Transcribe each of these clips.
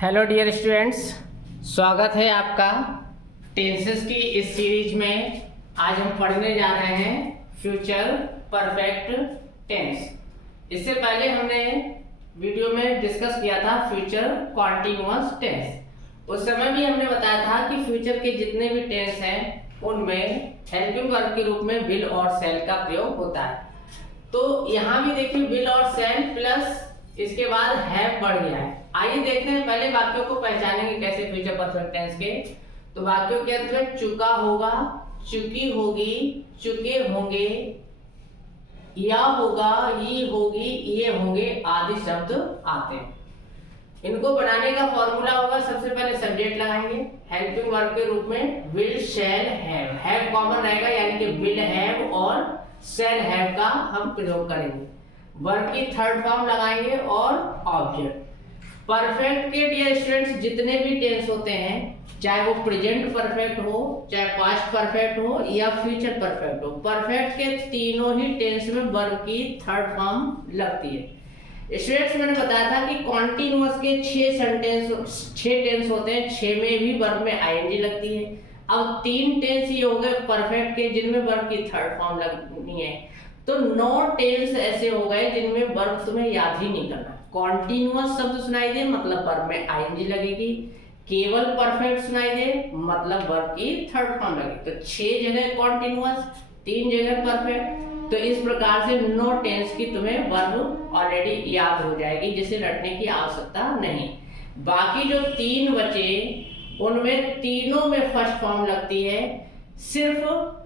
Hello dear students, स्वागत है आपका टेंसेस की इस सीरीज में। आज हम पढ़ने जा रहे हैं फ्यूचर परफेक्ट टेंस। इससे पहले हमने वीडियो में डिस्कस किया था फ्यूचर कॉन्टिन्यूअस टेंस। उस समय भी हमने बताया था कि फ्यूचर के जितने भी टेंस हैं उनमें हेल्पिंग वर्ब के रूप में विल और शैल का प्रयोग होता है। तो यहाँ भी देखिए विल और शैल प्लस इसके बाद हैव बढ़ गया है। आइए देखते हैं, पहले वाक्यों को पहचानेंगे कैसे फ्यूचर परफेक्ट टेंस के। तो वाक्यों के अंत में चुका होगा, चुकी होगी, चुके होंगे, या होगा, ये होगी, ये होंगे आदि शब्द आते हैं। इनको बनाने का फॉर्मूला होगा, सबसे पहले सब्जेक्ट लगाएंगे हेल्पिंग वर्ब के रूप में will shall have. Have common रहेगा यानी कि विल हैव और शैल हैव का हम प्रयोग करेंगे। वर्ब की थर्ड फॉर्म लगाएंगे और ऑब्जेक्ट। परफेक्ट के डियर स्टूडेंट्स जितने भी टेंस होते हैं, चाहे वो प्रेजेंट परफेक्ट हो, चाहे पास्ट परफेक्ट हो या फ्यूचर परफेक्ट हो, परफेक्ट के तीनों ही टेंस में वर्ब की थर्ड फॉर्म लगती है। स्टूडेंट्स मैंने बताया था कि कॉन्टिन्यूअस के 6 टेंस होते हैं, 6 में भी वर्ब में आईएनजी लगती है। अब 3 टेंस ये हो गए परफेक्ट के जिनमें वर्ब की थर्ड फॉर्म लगनी है। तो 9 टेंस ऐसे हो गए जिनमें वर्ब तुम्हें याद ही नहीं करना। कॉन्टिन्यूअस शब्द सुनाई दे मतलब वर्ब में आईएनजी लगेगी, केवल परफेक्ट सुनाई दे मतलब वर्ब की थर्ड फॉर्म लगेगी। तो 6 जगह कॉन्टिन्यूअस, 3 जगह परफेक्ट। तो इस प्रकार से 9 टेंस की तुम्हें वर्ब ऑलरेडी याद हो जाएगी, जिसे रटने की आवश्यकता नहीं। बाकी जो 3 बचे उनमें तीनों में फर्स्ट फॉर्म लगती है। सिर्फ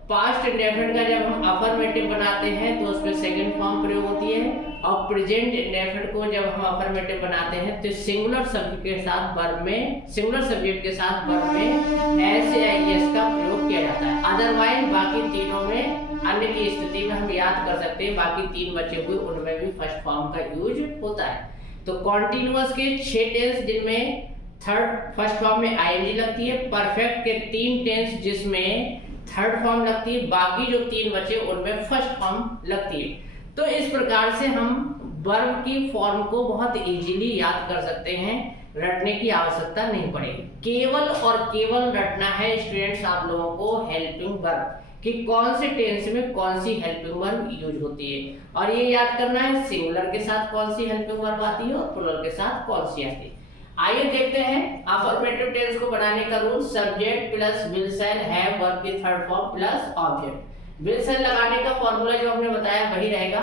पास्ट इंडेफिनिट का जब हम अफर्मेटिव बनाते हैं तो उसमें सेकंड फॉर्म प्रयोग होती है, और प्रेजेंट इंडेफिनिट को जब हम अफर्मेटिव बनाते हैं तो सिंगुलर सब्जेक्ट के साथ वर्ब में, सिंगुलर सब्जेक्ट के साथ वर्ब में एस या एस का प्रयोग किया जाता है। अदरवाइज बाकी तीनों में अन्य की स्थिति में हम याद कर सकते हैं। बाकी 3 बचे हुए उनमें भी फर्स्ट फॉर्म का यूज होता है। तो कॉन्टिन्यूअस के 6 टेंस जिनमें फर्स्ट फॉर्म में आईएनजी लगती है, परफेक्ट के 3 टेंस जिसमें थर्ड फॉर्म लगती है, बाकी जो 3 बचे उनमें फर्स्ट फॉर्म लगती है। तो इस प्रकार से हम वर्ब की फॉर्म को बहुत इजीली याद कर सकते हैं, रटने की आवश्यकता नहीं पड़ेगी। केवल और केवल रटना है स्टूडेंट्स आप लोगों को हेल्पिंग वर्ब कि कौन से टेंस में कौन सी हेल्पिंग वर्ब यूज होती है, और ये याद करना है सिंगुलर के साथ कौन सी हेल्पिंग वर्ब आती है और प्लूरल के साथ कौन सी आती है। आइए देखते हैं अफर्मेटिव टेंस को बनाने का rule. Subject plus will shall have verb की third form plus object. Will shall लगाने का फॉर्मूला जो हमने बताया वही रहेगा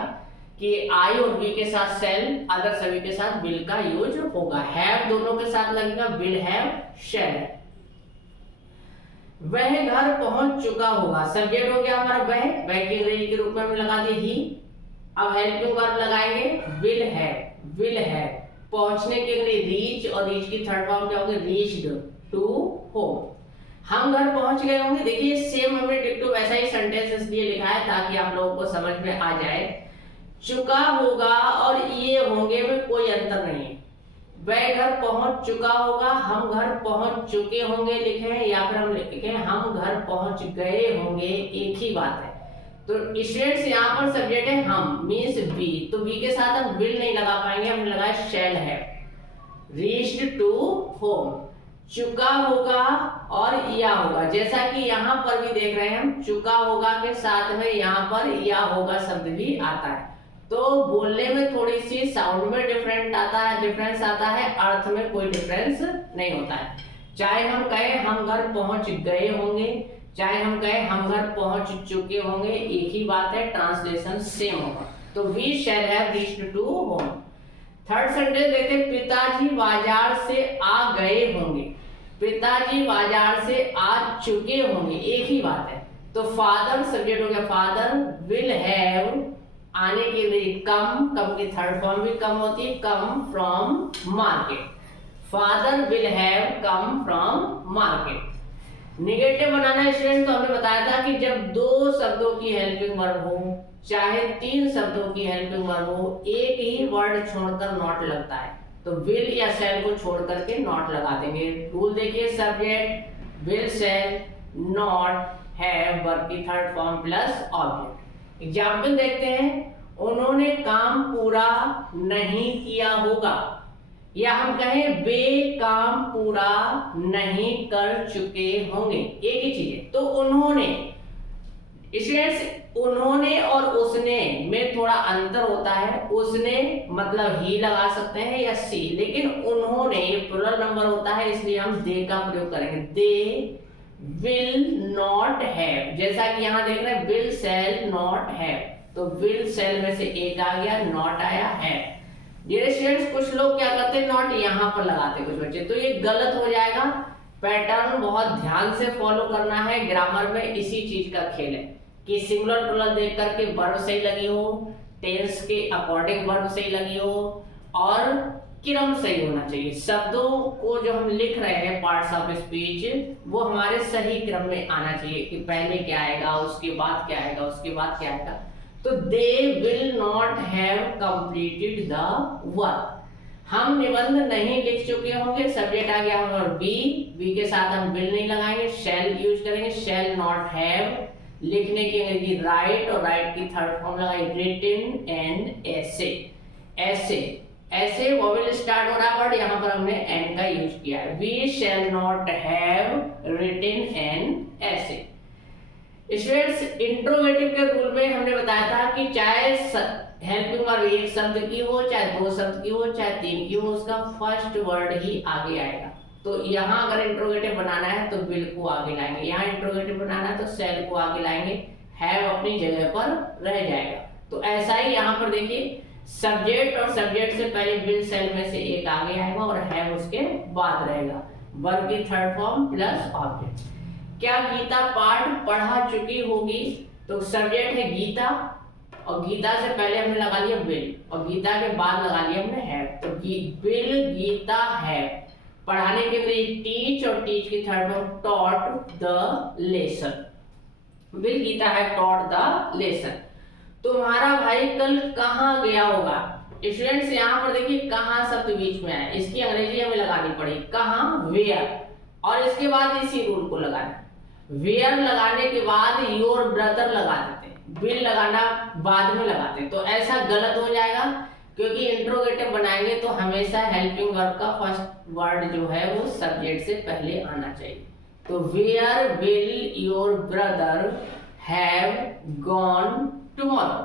कि आई और वी के साथ शैल, अदर सभी के साथ विल का यूज होगा। हैव दोनों के साथ लगेगा विल हैव शैल। वह घर पहुंच चुका होगा, सब्जेक्ट हो गया हमारा वह की अंग्रेजी के रूप में हमने लगा दी ही। अब हेल्पिंग वर्ब लगाएंगे विल हैव। पहुंचने के लिए रीच, और रीच की थर्ड फॉर्म क्या होगी रीच्ड टू होम। हम घर पहुंच गए होंगे। देखिए सेम हमने डिक्टो वैसा ही सेंटेंस इसलिए लिखा है ताकि आप लोगों को समझ में आ जाए। चुका होगा और ये होंगे में कोई अंतर नहीं है। वह घर पहुंच चुका होगा, हम घर पहुंच चुके होंगे लिखे हैं, या फिर हम लिखे हम घर पहुंच गए होंगे, एक ही बात है। तो स्टूडेंट्स यहाँ पर सब्जेक्ट है हम मीन्स वी, तो वी के साथ हम विल नहीं लगा पाएंगे, हमने लगाया शैल है। रीच्ड टू होम, चुका होगा और या होगा, जैसा कि यहाँ पर भी देख रहे हैं हम चुका होगा के साथ में यहाँ पर या होगा शब्द भी आता है। तो बोलने में थोड़ी सी साउंड में डिफरेंस आता है, अर्थ में कोई डिफरेंस नहीं होता है। चाहे हम कहें हम घर पहुंच गए होंगे, चाहे हम कहें हम घर पहुंच चुके होंगे, एक ही बात है, ट्रांसलेशन सेम होगा। तो we shall have reached to home. Third sentence देखते हैं, पिताजी बाजार से आ गए होंगे, पिताजी बाजार से आ चुके होंगे, एक ही बात है। तो फादर सब्जेक्ट हो गया फादर, विल हैव आने के लिए कम की थर्ड फॉर्म भी कम होती है, come from market. Father will have come from market. Negative बनाना है स्टूडेंट, तो हमने बताया था कि जब 2 शब्दों की हेल्पिंग वर्ब हो, चाहे 3 शब्दों की हेल्पिंग वर्ब हो, एक ही वर्ड छोड़कर नॉट लगता है, तो विल या शैल को छोड़ करके नॉट लगा देंगे। रूल देखिए, subject will shall not have verb की third form plus object. Example देखते हैं, उन्होंने काम पूरा नहीं किया होगा, या हम कहें वे काम पूरा नहीं कर चुके होंगे, एक ही चीज है। तो उन्होंने, स्टूडेंट्स उन्होंने और उसने में थोड़ा अंतर होता है। उसने मतलब ही लगा सकते हैं या सी, लेकिन उन्होंने ये प्लुरल नंबर होता है, इसलिए हम दे का प्रयोग करेंगे। दे विल नॉट हैव, जैसा कि यहाँ देख रहे हैं विल शैल नॉट हैव, तो विल शैल में से एक आ गया, नॉट आया है। डियर स्टूडेंट्स कुछ लोग क्या करते हैं, नॉट यहाँ पर लगाते कुछ बच्चे, तो ये गलत हो जाएगा। पैटर्न बहुत ध्यान से फॉलो करना है, ग्रामर में इसी चीज का खेल है कि सिंगुलर प्लुरल देख करके वर्ब सही लगी हो, टेंस के अकॉर्डिंग वर्ब सही लगी हो, और क्रम सही होना चाहिए। शब्दों को जो हम लिख रहे हैं पार्ट्स ऑफ स्पीच, वो हमारे सही क्रम में आना चाहिए कि पहले क्या आएगा, उसके बाद क्या आएगा, उसके बाद क्या आएगा। तो they will not have completed the work, हम निबंध नहीं लिख चुके होंगे। सब्जेक्ट आ गया हमारा बी के साथ हम विल नहीं लगाएंगे, शैल यूज करेंगे। शैल नॉट हैव लिखने की अंग्रेजी राइट, और राइट की थर्ड फॉर्म लगाई रिटन एंड ऐसे। ऐसे वोवेल स्टार्ट हो रहा है वर्ड, यहाँ पर हमने एन का यूज किया है। We shall not have written and ऐसे। स्टूडेंट्स इंट्रोगेटिव के रूल में हमने बताया था कि चाहे हेल्पिंग वर्ब एक शब्द की हो, चाहे दो शब्द की हो, चाहे तीन की हो, उसका फर्स्ट वर्ड ही आगे आएगा। तो यहाँ अगर इंट्रोगेटिव बनाना है तो विल को आगे लाएंगे, यहाँ इंट्रोगेटिव बनाना है तो शैल को आगे लाएंगे, हैव अपनी जगह पर रह जाएगा। तो ऐसा ही यहाँ पर देखिए, सब्जेक्ट और सब्जेक्ट से पहले विल शैल में से एक आगे आएगा और हैव उसके बाद रहेगा, वर्ब की थर्ड फॉर्म प्लस ऑब्जेक्ट। क्या गीता पाठ पढ़ा चुकी होगी, तो सब्जेक्ट है गीता, और गीता से पहले हमने लगा लिया विल, और गीता के बाद लगा लिया हमने हैव, तो विल गीता हैव। पढ़ाने के लिए टीच, और टीच की third form taught the lesson, will Geeta have taught the lesson. तुम्हारा भाई कल कहाँ गया होगा, स्टूडेंट्स यहाँ पर देखिए कहाँ शब्द बीच में है, इसकी अंग्रेजी हमें लगानी पड़ेगी, कहाँ, वेयर, और इसके बाद इसी रूल को लगाना। वेयर लगाने के बाद योर ब्रदर लगा देते हैं, विल लगाना बाद में लगाते हैं, तो ऐसा गलत हो जाएगा, क्योंकि इंट्रोगेटिव बनाएंगे तो हमेशा हेल्पिंग वर्ब का फर्स्ट वर्ड जो है वो सब्जेक्ट से पहले आना चाहिए। तो where will your brother have gone tomorrow,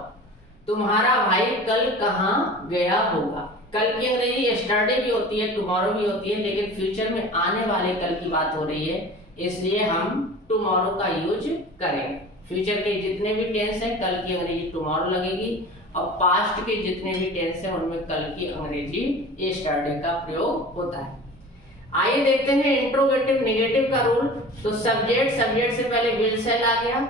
तुम्हारा भाई कल कहाँ गया होगा। कल की अंग्रेजी यस्टरडे भी होती है, टुमारो भी होती है, लेकिन फ्यूचर में आने वाले कल की बात हो रही है, इसलिए हम टुमारो का यूज करेंगे। फ्यूचर के जितने भी टेंस हैं कल की अंग्रेजी टुमारो लगेगी, और पास्ट के जितने भी टेंस हैं उनमें कल की अंग्रेजी यस्टरडे का प्रयोग होता है। आइए देखते हैं इंट्रोगेटिव नेगेटिव का रूल। तो सब्जेक्ट से पहले विल शैल आ गया,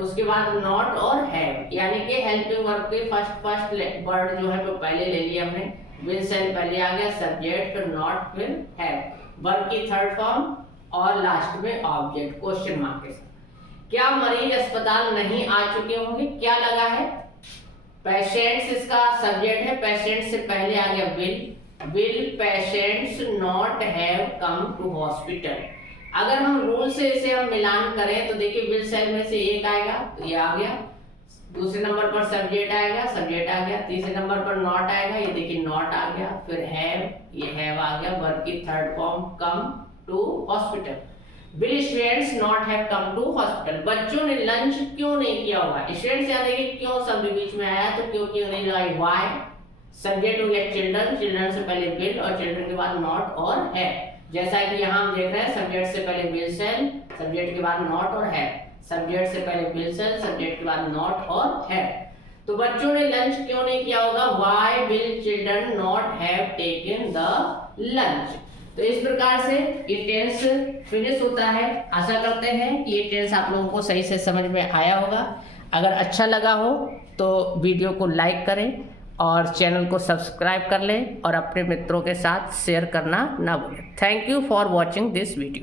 उसके बाद नॉट और हैव, यानी कि हेल्पिंग वर्ब के फर्स्ट वर्ड जो है वो पहले ले लिया हमने, विल शैल पहले आ गया, सब्जेक्ट फिर नॉट फिर हैव, वर्ब की थर्ड फॉर्म, और लास्ट में ऑब्जेक्ट क्वेश्चन मार्क के साथ। क्या मरीज अस्पताल नहीं आ चुके होंगे, क्या लगा है, पेशेंट्स इसका सब्जेक्ट है, पेशेंट से पहले आ गया will patients not have come to hospital. अगर हम रूल से इसे हम मिलान करें तो देखिए विल शैल में से एक आएगा, तो ये आ गया, दूसरे नंबर पर सब्जेक्ट आएगा, सब्जेक्ट आ गया, तीसरे नंबर पर नॉट आएगा, ये देखिए नॉट आ गया, फिर हैव, ये हैव आ गया, वर्ब की third form come to hospital. Will students not have come to hospital, बच्चों ने लंच क्यों नहीं किया होगा। स्टूडेंट्स याद देखिए क्यों शब्द बीच में आया, तो क्योंकि नहीं लगाई व्हाई, सब्जेक्ट हो गया चिल्ड्रन, चिल्ड्रन से पहले विल, और चिल्ड्रन के बाद नॉट और है, जैसा कि यहाँ हम देख रहे हैं सब्जेक्ट से पहले विल शैल, सब्जेक्ट के बाद नॉट और है, सब्जेक्ट से पहले विल शैल, सब्जेक्ट के बाद नॉट और है। तो बच्चों ने लंच क्यों नहीं किया होगा, why will children not have taken the lunch. तो इस प्रकार से ये टेंस फिनिश होता है। आशा करते हैं कि ये टेंस आप लोगों को सही से समझ में आया होगा। अगर अच्छा लगा हो तो वीडियो को लाइक करें और चैनल को सब्सक्राइब कर लें और अपने मित्रों के साथ शेयर करना ना भूलें। Thank you for watching this video.